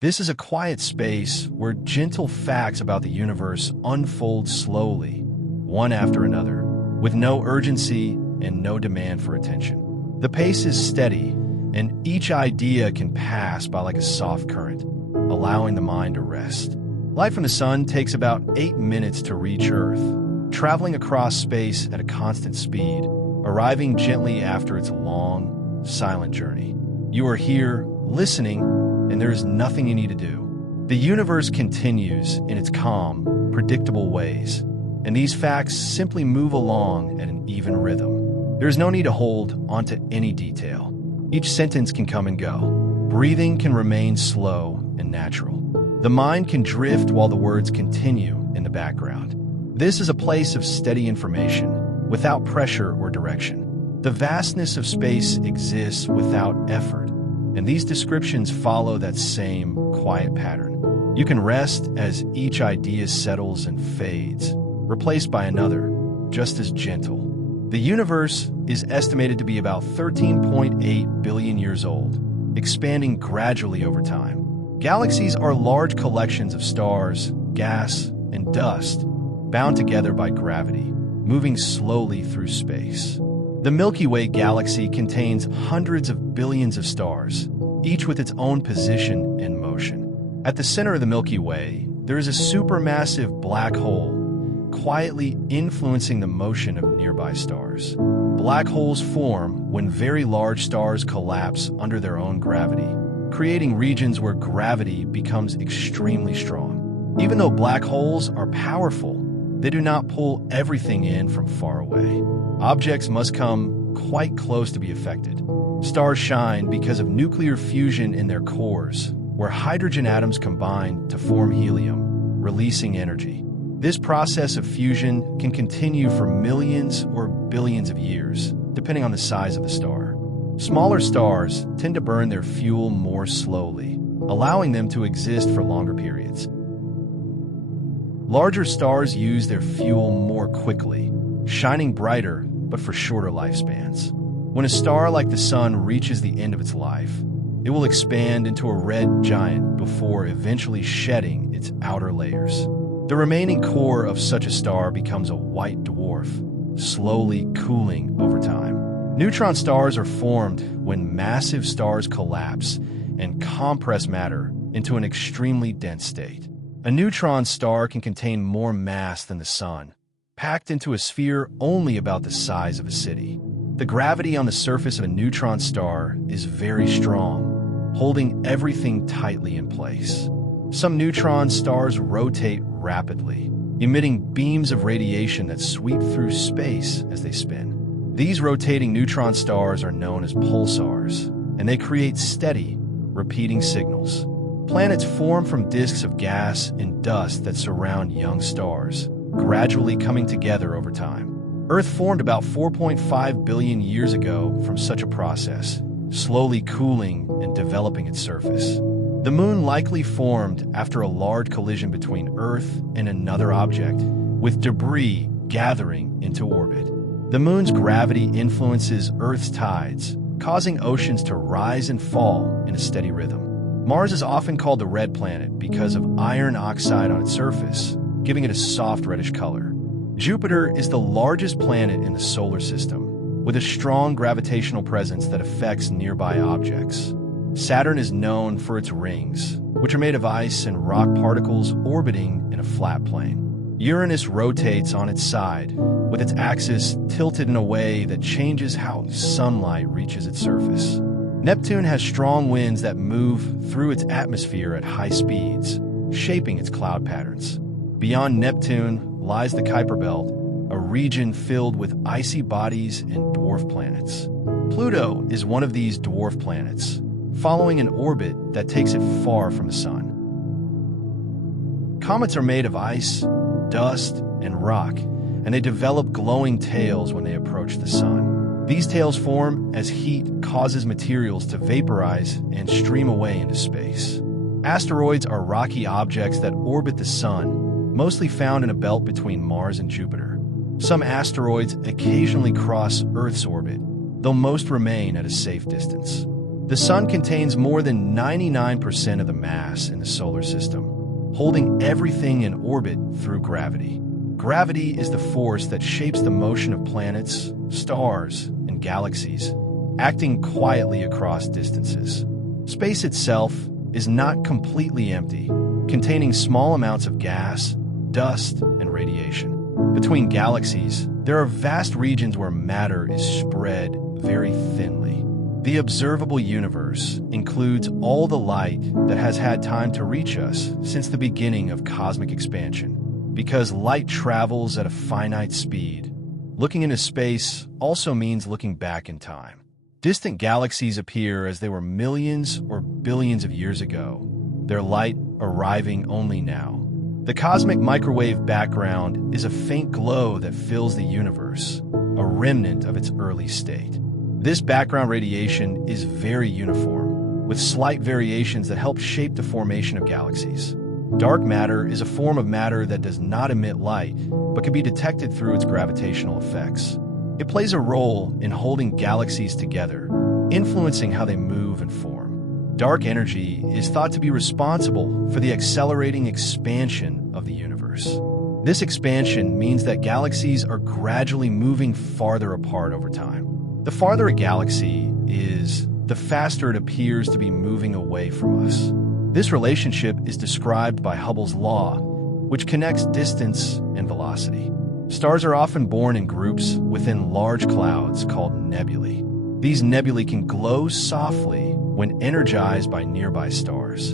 This is a quiet space where gentle facts about the universe unfold slowly, one after another, with no urgency and no demand for attention. The pace is steady, and each idea can pass by like a soft current, allowing the mind to rest. Light from the sun takes about 8 minutes to reach Earth, traveling across space at a constant speed, arriving gently after its long, silent journey. You are here, listening, and there is nothing you need to do. The universe continues in its calm, predictable ways, and these facts simply move along at an even rhythm. There is no need to hold onto any detail. Each sentence can come and go. Breathing can remain slow and natural. The mind can drift while the words continue in the background. This is a place of steady information, without pressure or direction. The vastness of space exists without effort, and these descriptions follow that same quiet pattern. You can rest as each idea settles and fades, replaced by another, just as gentle. The universe is estimated to be about 13.8 billion years old, expanding gradually over time. Galaxies are large collections of stars, gas, and dust, bound together by gravity, moving slowly through space. The Milky Way galaxy contains hundreds of billions of stars, each with its own position and motion. At the center of the Milky Way, there is a supermassive black hole, quietly influencing the motion of nearby stars. Black holes form when very large stars collapse under their own gravity, creating regions where gravity becomes extremely strong. Even though black holes are powerful, they do not pull everything in from far away. Objects must come quite close to be affected. Stars shine because of nuclear fusion in their cores, where hydrogen atoms combine to form helium, releasing energy. This process of fusion can continue for millions or billions of years, depending on the size of the star. Smaller stars tend to burn their fuel more slowly, allowing them to exist for longer periods. Larger stars use their fuel more quickly, shining brighter but for shorter lifespans. When a star like the Sun reaches the end of its life, it will expand into a red giant before eventually shedding its outer layers. The remaining core of such a star becomes a white dwarf, slowly cooling over time. Neutron stars are formed when massive stars collapse and compress matter into an extremely dense state. A neutron star can contain more mass than the Sun, packed into a sphere only about the size of a city. The gravity on the surface of a neutron star is very strong, holding everything tightly in place. Some neutron stars rotate rapidly, emitting beams of radiation that sweep through space as they spin. These rotating neutron stars are known as pulsars, and they create steady, repeating signals. Planets form from disks of gas and dust that surround young stars, gradually coming together over time. Earth formed about 4.5 billion years ago from such a process, slowly cooling and developing its surface. The Moon likely formed after a large collision between Earth and another object, with debris gathering into orbit. The Moon's gravity influences Earth's tides, causing oceans to rise and fall in a steady rhythm. Mars is often called the red planet because of iron oxide on its surface, giving it a soft reddish color. Jupiter is the largest planet in the solar system, with a strong gravitational presence that affects nearby objects. Saturn is known for its rings, which are made of ice and rock particles orbiting in a flat plane. Uranus rotates on its side, with its axis tilted in a way that changes how sunlight reaches its surface. Neptune has strong winds that move through its atmosphere at high speeds, shaping its cloud patterns. Beyond Neptune lies the Kuiper Belt, a region filled with icy bodies and dwarf planets. Pluto is one of these dwarf planets, following an orbit that takes it far from the Sun. Comets are made of ice, dust, and rock, and they develop glowing tails when they approach the Sun. These tails form as heat causes materials to vaporize and stream away into space. Asteroids are rocky objects that orbit the Sun, mostly found in a belt between Mars and Jupiter. Some asteroids occasionally cross Earth's orbit, though most remain at a safe distance. The Sun contains more than 99% of the mass in the solar system, holding everything in orbit through gravity. Gravity is the force that shapes the motion of planets, stars, and galaxies, acting quietly across distances. Space itself is not completely empty, containing small amounts of gas, dust, and radiation. Between galaxies, there are vast regions where matter is spread very thinly. The observable universe includes all the light that has had time to reach us since the beginning of cosmic expansion. Because light travels at a finite speed, looking into space also means looking back in time. Distant galaxies appear as they were millions or billions of years ago, their light arriving only now. The cosmic microwave background is a faint glow that fills the universe, a remnant of its early state. This background radiation is very uniform, with slight variations that help shape the formation of galaxies. Dark matter is a form of matter that does not emit light, but can be detected through its gravitational effects. It plays a role in holding galaxies together, influencing how they move and form. Dark energy is thought to be responsible for the accelerating expansion of the universe. This expansion means that galaxies are gradually moving farther apart over time. The farther a galaxy is, the faster it appears to be moving away from us. This relationship is described by Hubble's law, which connects distance and velocity. Stars are often born in groups within large clouds called nebulae. These nebulae can glow softly when energized by nearby stars.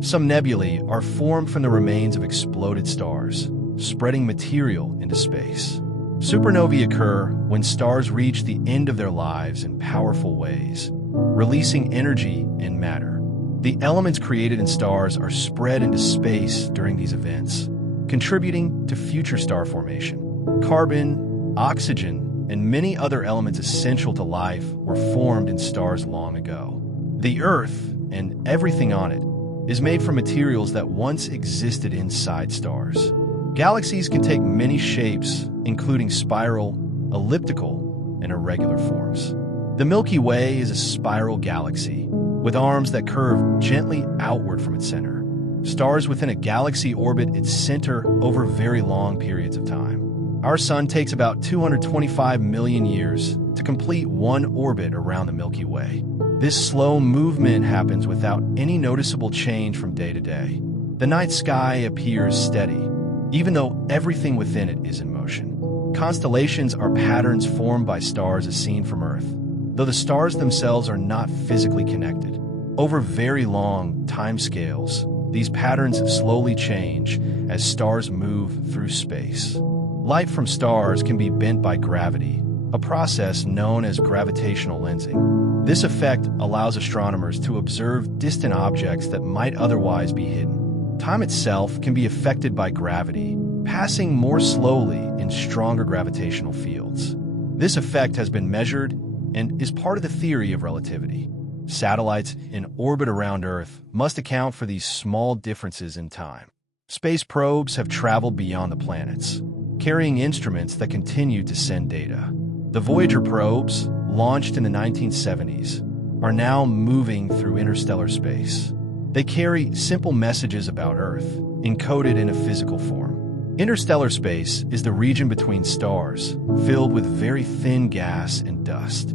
Some nebulae are formed from the remains of exploded stars, spreading material into space. Supernovae occur when stars reach the end of their lives in powerful ways, releasing energy and matter. The elements created in stars are spread into space during these events, contributing to future star formation. Carbon, oxygen, and many other elements essential to life were formed in stars long ago. The Earth, and everything on it, is made from materials that once existed inside stars. Galaxies can take many shapes, including spiral, elliptical, and irregular forms. The Milky Way is a spiral galaxy, with arms that curve gently outward from its center. Stars within a galaxy orbit its center over very long periods of time. Our Sun takes about 225 million years to complete one orbit around the Milky Way. This slow movement happens without any noticeable change from day to day. The night sky appears steady, even though everything within it is in motion. Constellations are patterns formed by stars as seen from Earth, though the stars themselves are not physically connected. Over very long timescales, these patterns slowly change as stars move through space. Light from stars can be bent by gravity, a process known as gravitational lensing. This effect allows astronomers to observe distant objects that might otherwise be hidden. Time itself can be affected by gravity, passing more slowly in stronger gravitational fields. This effect has been measured and is part of the theory of relativity. Satellites in orbit around Earth must account for these small differences in time. Space probes have traveled beyond the planets, carrying instruments that continue to send data. The Voyager probes, launched in the 1970s, are now moving through interstellar space. They carry simple messages about Earth, encoded in a physical form. Interstellar space is the region between stars, filled with very thin gas and dust.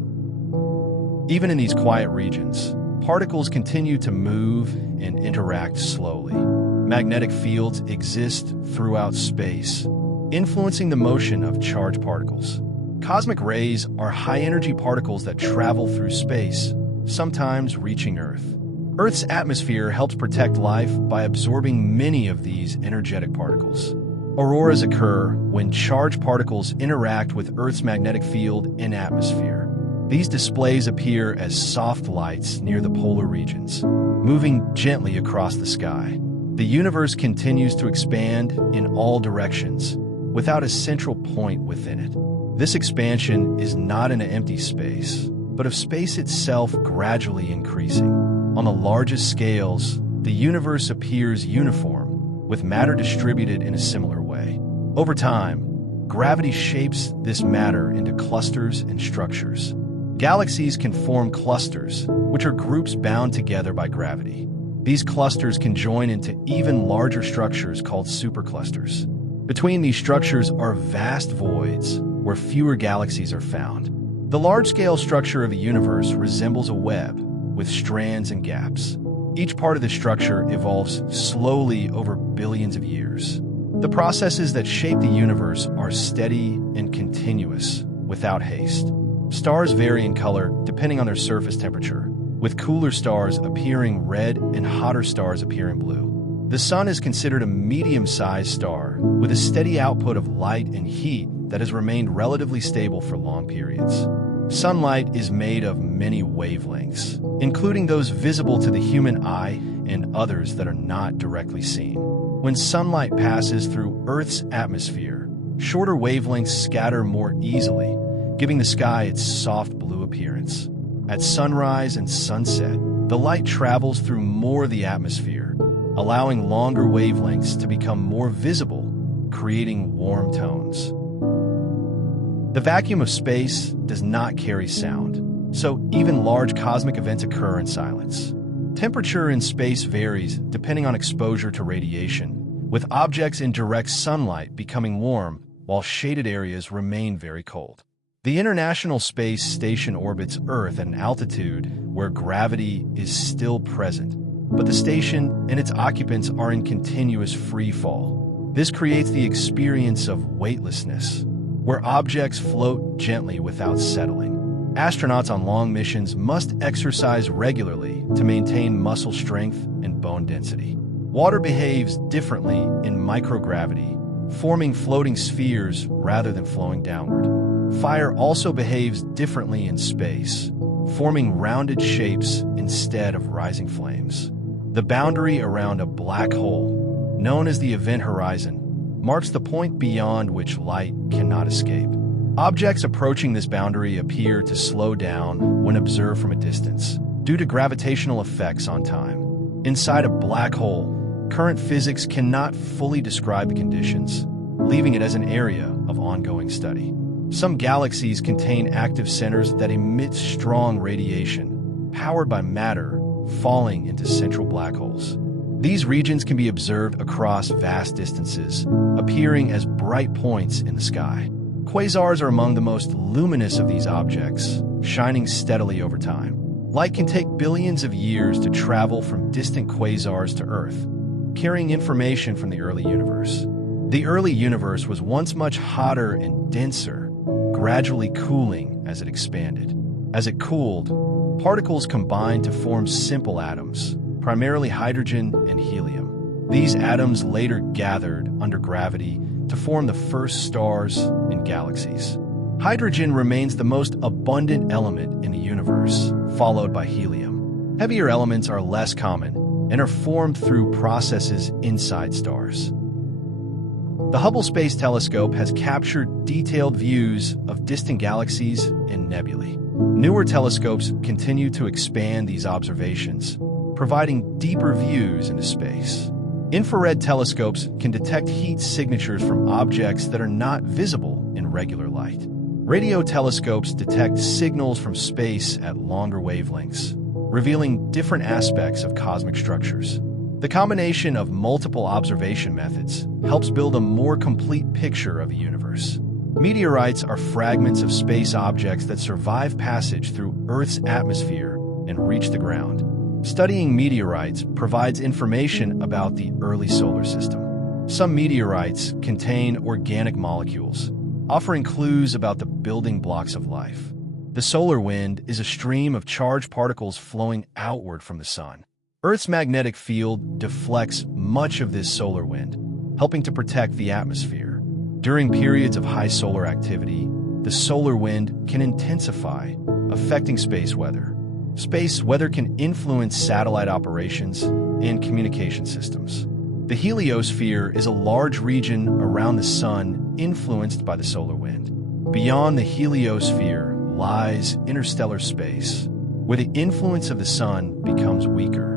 Even in these quiet regions, particles continue to move and interact slowly. Magnetic fields exist throughout space, influencing the motion of charged particles. Cosmic rays are high-energy particles that travel through space, sometimes reaching Earth. Earth's atmosphere helps protect life by absorbing many of these energetic particles. Auroras occur when charged particles interact with Earth's magnetic field and atmosphere. These displays appear as soft lights near the polar regions, moving gently across the sky. The universe continues to expand in all directions, without a central point within it. This expansion is not in an empty space, but of space itself gradually increasing. On the largest scales, the universe appears uniform, with matter distributed in a similar way. Over time, gravity shapes this matter into clusters and structures. Galaxies can form clusters, which are groups bound together by gravity. These clusters can join into even larger structures called superclusters. Between these structures are vast voids where fewer galaxies are found. The large-scale structure of the universe resembles a web with strands and gaps. Each part of the structure evolves slowly over billions of years. The processes that shape the universe are steady and continuous, without haste. Stars vary in color depending on their surface temperature, with cooler stars appearing red and hotter stars appearing blue. The Sun is considered a medium-sized star with a steady output of light and heat that has remained relatively stable for long periods. Sunlight is made of many wavelengths, including those visible to the human eye and others that are not directly seen. When sunlight passes through Earth's atmosphere, shorter wavelengths scatter more easily, giving the sky its soft blue appearance. At sunrise and sunset, the light travels through more of the atmosphere, allowing longer wavelengths to become more visible, creating warm tones. The vacuum of space does not carry sound, so even large cosmic events occur in silence. Temperature in space varies depending on exposure to radiation, with objects in direct sunlight becoming warm while shaded areas remain very cold. The International Space Station orbits Earth at an altitude where gravity is still present, but the station and its occupants are in continuous free fall. This creates the experience of weightlessness, where objects float gently without settling. Astronauts on long missions must exercise regularly to maintain muscle strength and bone density. Water behaves differently in microgravity, forming floating spheres rather than flowing downward. Fire also behaves differently in space, forming rounded shapes instead of rising flames. The boundary around a black hole, known as the event horizon, marks the point beyond which light cannot escape. Objects approaching this boundary appear to slow down when observed from a distance, due to gravitational effects on time. Inside a black hole, current physics cannot fully describe the conditions, leaving it as an area of ongoing study. Some galaxies contain active centers that emit strong radiation, powered by matter falling into central black holes. These regions can be observed across vast distances, appearing as bright points in the sky. Quasars are among the most luminous of these objects, shining steadily over time. Light can take billions of years to travel from distant quasars to Earth, carrying information from the early universe. The early universe was once much hotter and denser, gradually cooling as it expanded. As it cooled, particles combined to form simple atoms, primarily hydrogen and helium. These atoms later gathered under gravity to form the first stars and galaxies. Hydrogen remains the most abundant element in the universe, followed by helium. Heavier elements are less common and are formed through processes inside stars. The Hubble Space Telescope has captured detailed views of distant galaxies and nebulae. Newer telescopes continue to expand these observations, providing deeper views into space. Infrared telescopes can detect heat signatures from objects that are not visible in regular light. Radio telescopes detect signals from space at longer wavelengths, revealing different aspects of cosmic structures. The combination of multiple observation methods helps build a more complete picture of the universe. Meteorites are fragments of space objects that survive passage through Earth's atmosphere and reach the ground. Studying meteorites provides information about the early solar system. Some meteorites contain organic molecules, offering clues about the building blocks of life. The solar wind is a stream of charged particles flowing outward from the sun. Earth's magnetic field deflects much of this solar wind, helping to protect the atmosphere. During periods of high solar activity, the solar wind can intensify, affecting space weather. Space weather can influence satellite operations and communication systems. The heliosphere is a large region around the sun influenced by the solar wind. Beyond the heliosphere lies interstellar space, where the influence of the sun becomes weaker.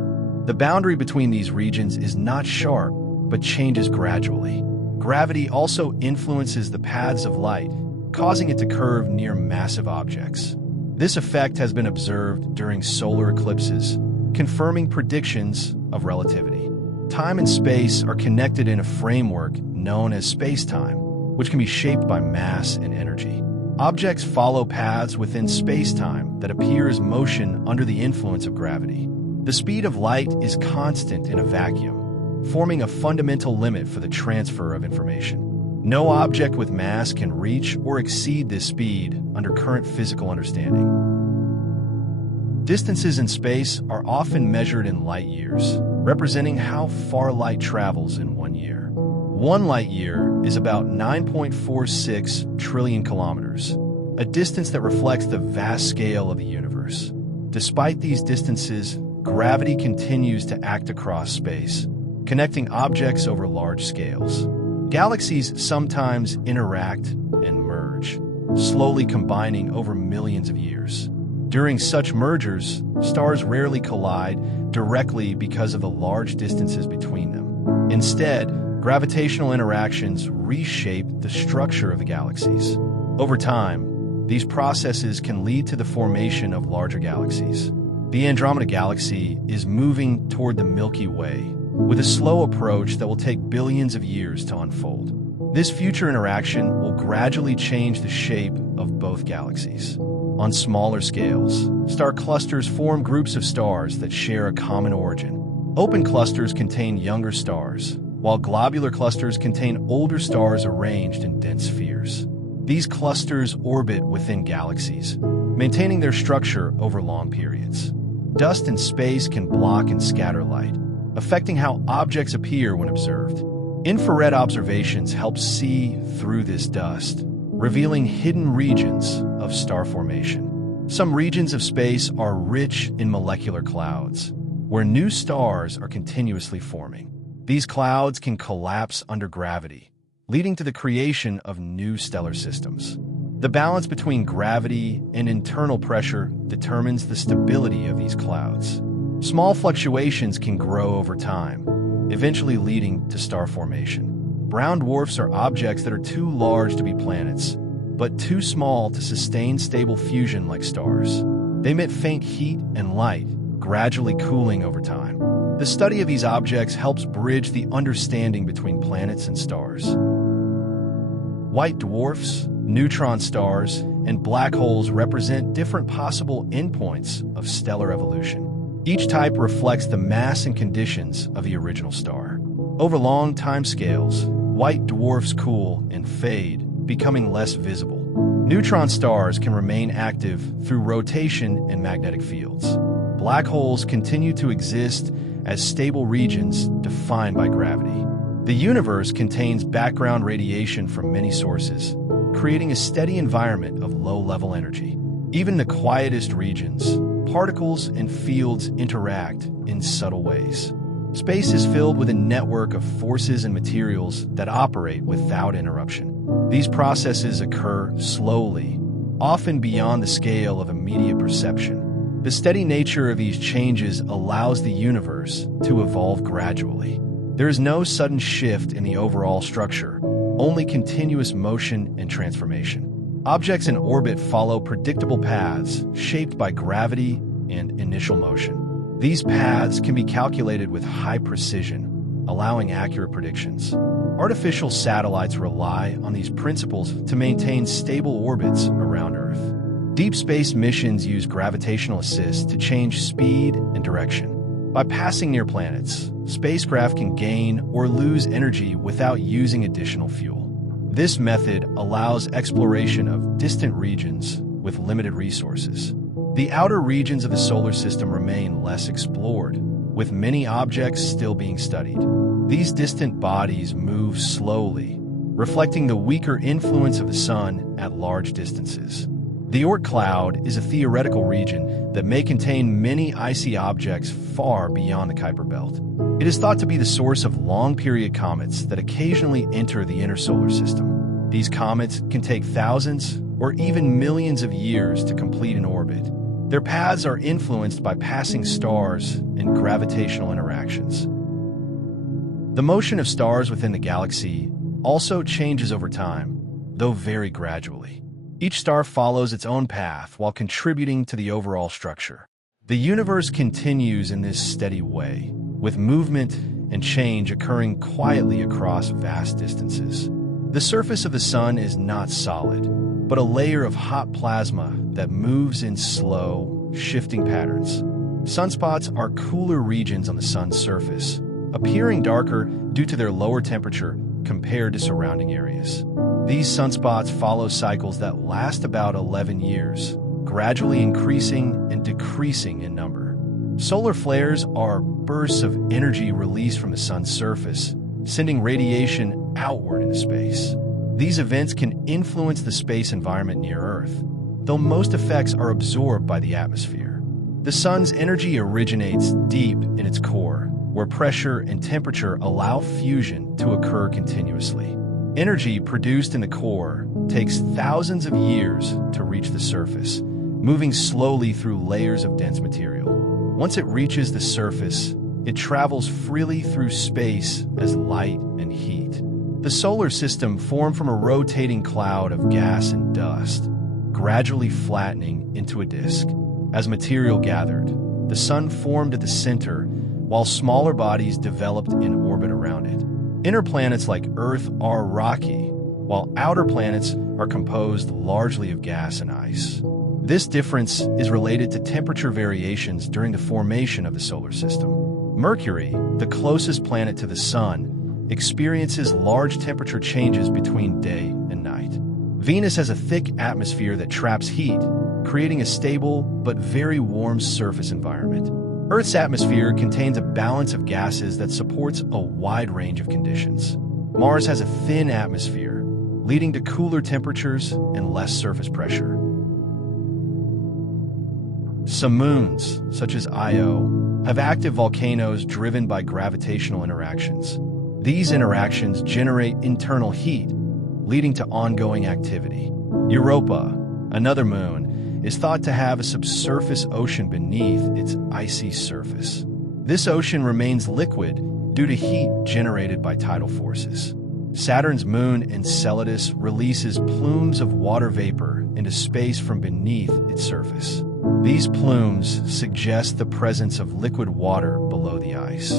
The boundary between these regions is not sharp, but changes gradually. Gravity also influences the paths of light, causing it to curve near massive objects. This effect has been observed during solar eclipses, confirming predictions of relativity. Time and space are connected in a framework known as space-time, which can be shaped by mass and energy. Objects follow paths within space-time that appear as motion under the influence of gravity. The speed of light is constant in a vacuum, forming a fundamental limit for the transfer of information. No object with mass can reach or exceed this speed under current physical understanding. Distances in space are often measured in light years, representing how far light travels in 1 year. 1 light year is about 9.46 trillion kilometers, a distance that reflects the vast scale of the universe. Despite these distances, gravity continues to act across space, connecting objects over large scales. Galaxies sometimes interact and merge, slowly combining over millions of years. During such mergers, stars rarely collide directly because of the large distances between them. Instead, gravitational interactions reshape the structure of the galaxies. Over time, these processes can lead to the formation of larger galaxies. The Andromeda Galaxy is moving toward the Milky Way, with a slow approach that will take billions of years to unfold. This future interaction will gradually change the shape of both galaxies. On smaller scales, star clusters form groups of stars that share a common origin. Open clusters contain younger stars, while globular clusters contain older stars arranged in dense spheres. These clusters orbit within galaxies, maintaining their structure over long periods. Dust in space can block and scatter light, affecting how objects appear when observed. Infrared observations help see through this dust, revealing hidden regions of star formation. Some regions of space are rich in molecular clouds, where new stars are continuously forming. These clouds can collapse under gravity, leading to the creation of new stellar systems. The balance between gravity and internal pressure determines the stability of these clouds. Small fluctuations can grow over time, eventually leading to star formation. Brown dwarfs are objects that are too large to be planets, but too small to sustain stable fusion like stars. They emit faint heat and light, gradually cooling over time. The study of these objects helps bridge the understanding between planets and stars. White dwarfs, neutron stars, and black holes represent different possible endpoints of stellar evolution. Each type reflects the mass and conditions of the original star. Over long timescales, white dwarfs cool and fade, becoming less visible. Neutron stars can remain active through rotation and magnetic fields. Black holes continue to exist as stable regions defined by gravity. The universe contains background radiation from many sources, creating a steady environment of low-level energy. Even in the quietest regions, particles and fields interact in subtle ways. Space is filled with a network of forces and materials that operate without interruption. These processes occur slowly, often beyond the scale of immediate perception. The steady nature of these changes allows the universe to evolve gradually. There is no sudden shift in the overall structure, only continuous motion and transformation. Objects in orbit follow predictable paths shaped by gravity and initial motion. These paths can be calculated with high precision, allowing accurate predictions. Artificial satellites rely on these principles to maintain stable orbits around Earth. Deep space missions use gravitational assist to change speed and direction. By passing near planets, spacecraft can gain or lose energy without using additional fuel. This method allows exploration of distant regions with limited resources. The outer regions of the solar system remain less explored, with many objects still being studied. These distant bodies move slowly, reflecting the weaker influence of the Sun at large distances. The Oort cloud is a theoretical region that may contain many icy objects far beyond the Kuiper belt. It is thought to be the source of long-period comets that occasionally enter the inner solar system. These comets can take thousands or even millions of years to complete an orbit. Their paths are influenced by passing stars and gravitational interactions. The motion of stars within the galaxy also changes over time, though very gradually. Each star follows its own path while contributing to the overall structure. The universe continues in this steady way, with movement and change occurring quietly across vast distances. The surface of the sun is not solid, but a layer of hot plasma that moves in slow, shifting patterns. Sunspots are cooler regions on the sun's surface, appearing darker due to their lower temperature compared to surrounding areas. These sunspots follow cycles that last about 11 years, gradually increasing and decreasing in number. Solar flares are bursts of energy released from the sun's surface, sending radiation outward into space. These events can influence the space environment near Earth, though most effects are absorbed by the atmosphere. The sun's energy originates deep in its core, where pressure and temperature allow fusion to occur continuously. Energy produced in the core takes thousands of years to reach the surface, moving slowly through layers of dense material. Once it reaches the surface, it travels freely through space as light and heat. The solar system formed from a rotating cloud of gas and dust, gradually flattening into a disk. As material gathered, the sun formed at the center, while smaller bodies developed in orbit around it. Inner planets like Earth are rocky, while outer planets are composed largely of gas and ice. This difference is related to temperature variations during the formation of the solar system. Mercury, the closest planet to the sun, experiences large temperature changes between day and night. Venus has a thick atmosphere that traps heat, creating a stable but very warm surface environment. Earth's atmosphere contains a balance of gases that supports a wide range of conditions. Mars has a thin atmosphere, leading to cooler temperatures and less surface pressure. Some moons, such as Io, have active volcanoes driven by gravitational interactions. These interactions generate internal heat, leading to ongoing activity. Europa, another moon, is thought to have a subsurface ocean beneath its icy surface. This ocean remains liquid due to heat generated by tidal forces. Saturn's moon Enceladus releases plumes of water vapor into space from beneath its surface. These plumes suggest the presence of liquid water below the ice.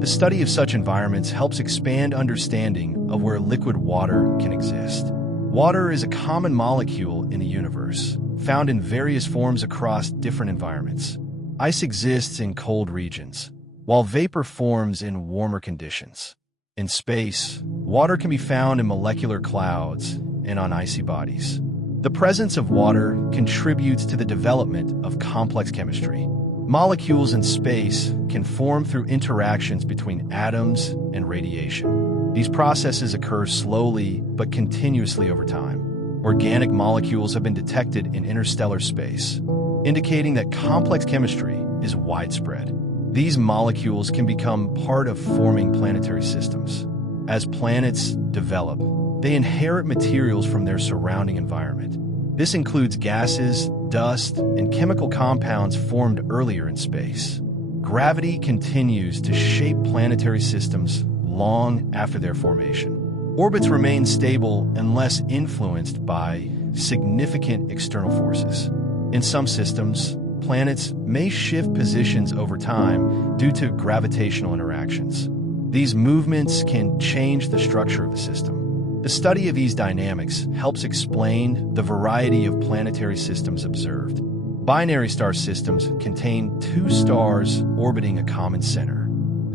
The study of such environments helps expand understanding of where liquid water can exist. Water is a common molecule in the universe, found in various forms across different environments. Ice exists in cold regions, while vapor forms in warmer conditions. In space, water can be found in molecular clouds and on icy bodies. The presence of water contributes to the development of complex chemistry. Molecules in space can form through interactions between atoms and radiation. These processes occur slowly but continuously over time. Organic molecules have been detected in interstellar space, indicating that complex chemistry is widespread. These molecules can become part of forming planetary systems. As planets develop, they inherit materials from their surrounding environment. This includes gases, dust, and chemical compounds formed earlier in space. Gravity continues to shape planetary systems long after their formation. Orbits remain stable unless influenced by significant external forces. In some systems, planets may shift positions over time due to gravitational interactions. These movements can change the structure of the system. The study of these dynamics helps explain the variety of planetary systems observed. Binary star systems contain two stars orbiting a common center.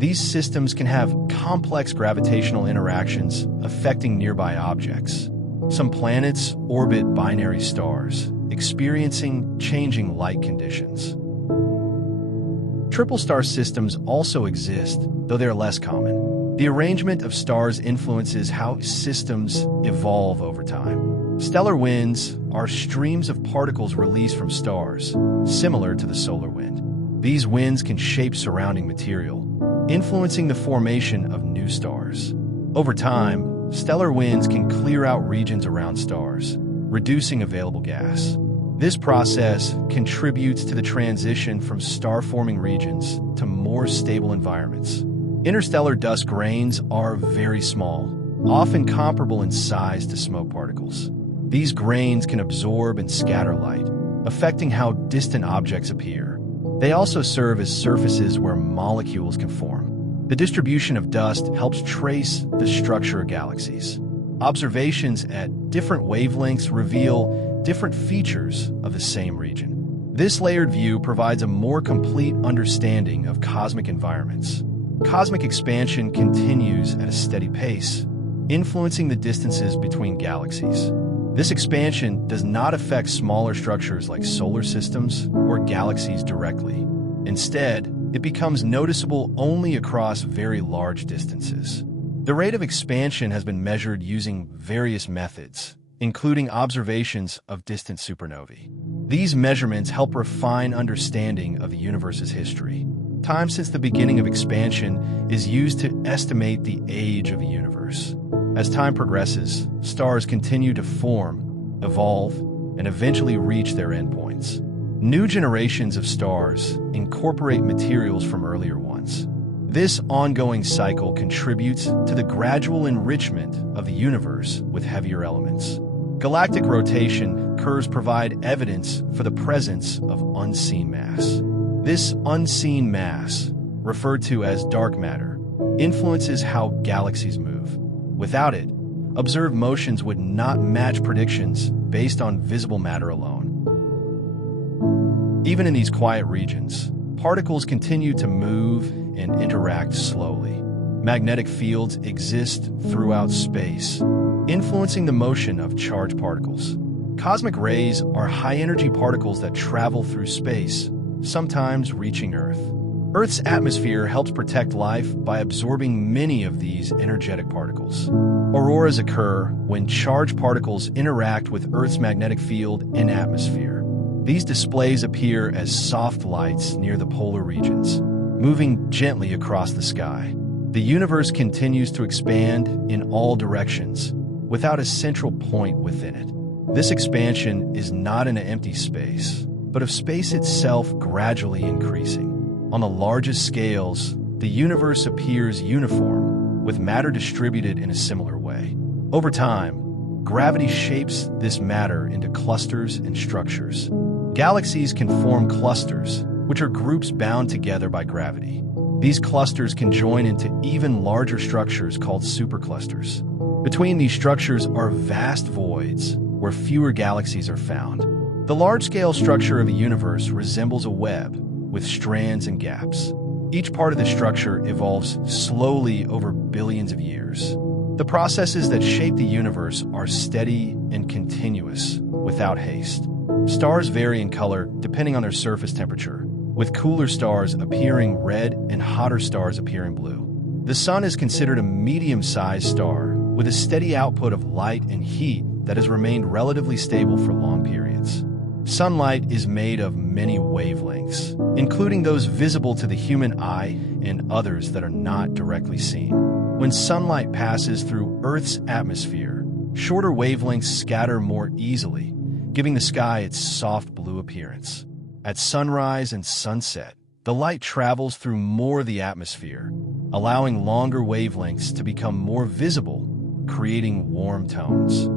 These systems can have complex gravitational interactions affecting nearby objects. Some planets orbit binary stars, experiencing changing light conditions. Triple star systems also exist, though they are less common. The arrangement of stars influences how systems evolve over time. Stellar winds are streams of particles released from stars, similar to the solar wind. These winds can shape surrounding material, influencing the formation of new stars. Over time, stellar winds can clear out regions around stars, reducing available gas. This process contributes to the transition from star-forming regions to more stable environments. Interstellar dust grains are very small, often comparable in size to smoke particles. These grains can absorb and scatter light, affecting how distant objects appear. They also serve as surfaces where molecules can form. The distribution of dust helps trace the structure of galaxies. Observations at different wavelengths reveal different features of the same region. This layered view provides a more complete understanding of cosmic environments. Cosmic expansion continues at a steady pace, influencing the distances between galaxies. This expansion does not affect smaller structures like solar systems or galaxies directly. Instead, it becomes noticeable only across very large distances. The rate of expansion has been measured using various methods, including observations of distant supernovae. These measurements help refine understanding of the universe's history. Time since the beginning of expansion is used to estimate the age of the universe. As time progresses, stars continue to form, evolve, and eventually reach their endpoints. New generations of stars incorporate materials from earlier ones. This ongoing cycle contributes to the gradual enrichment of the universe with heavier elements. Galactic rotation curves provide evidence for the presence of unseen mass. This unseen mass, referred to as dark matter, influences how galaxies move. Without it, observed motions would not match predictions based on visible matter alone. Even in these quiet regions, particles continue to move and interact slowly. Magnetic fields exist throughout space, influencing the motion of charged particles. Cosmic rays are high-energy particles that travel through space, sometimes reaching Earth. Earth's atmosphere helps protect life by absorbing many of these energetic particles. Auroras occur when charged particles interact with Earth's magnetic field and atmosphere. These displays appear as soft lights near the polar regions, moving gently across the sky. The universe continues to expand in all directions, without a central point within it. This expansion is not in an empty space, but of space itself gradually increasing. On the largest scales, the universe appears uniform, with matter distributed in a similar way. Over time, gravity shapes this matter into clusters and structures. Galaxies can form clusters, which are groups bound together by gravity. These clusters can join into even larger structures called superclusters. Between these structures are vast voids where fewer galaxies are found. The large-scale structure of a universe resembles a web with strands and gaps. Each part of the structure evolves slowly over billions of years. The processes that shape the universe are steady and continuous, without haste. Stars vary in color depending on their surface temperature, with cooler stars appearing red and hotter stars appearing blue. The Sun is considered a medium-sized star with a steady output of light and heat that has remained relatively stable for long periods. Sunlight is made of many wavelengths, including those visible to the human eye and others that are not directly seen. When sunlight passes through Earth's atmosphere, shorter wavelengths scatter more easily, giving the sky its soft blue appearance. At sunrise and sunset, the light travels through more of the atmosphere, allowing longer wavelengths to become more visible, creating warm tones.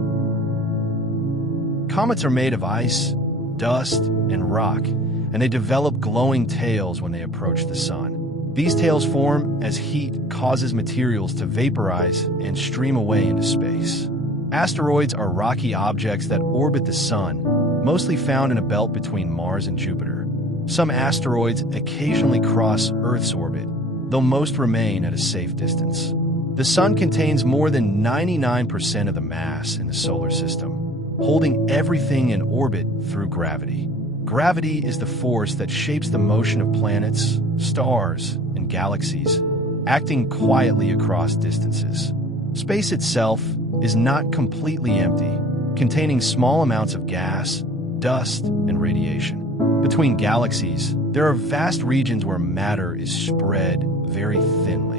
Comets are made of ice, dust, and rock, and they develop glowing tails when they approach the sun. These tails form as heat causes materials to vaporize and stream away into space. Asteroids are rocky objects that orbit the sun, mostly found in a belt between Mars and Jupiter. Some asteroids occasionally cross Earth's orbit, though most remain at a safe distance. The sun contains more than 99% of the mass in the solar system, holding everything in orbit through gravity. Gravity is the force that shapes the motion of planets, stars, and galaxies, acting quietly across distances. Space itself is not completely empty, containing small amounts of gas, dust, and radiation. Between galaxies, there are vast regions where matter is spread very thinly.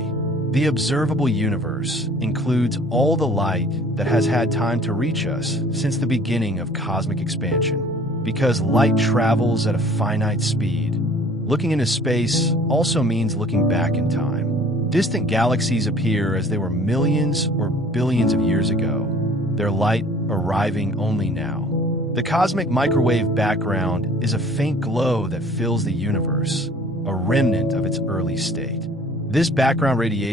The observable universe includes all the light that has had time to reach us since the beginning of cosmic expansion. Because light travels at a finite speed, looking into space also means looking back in time. Distant galaxies appear as they were millions or billions of years ago. Their light arriving only now. The cosmic microwave background is a faint glow that fills the universe, a remnant of its early state. This background radiation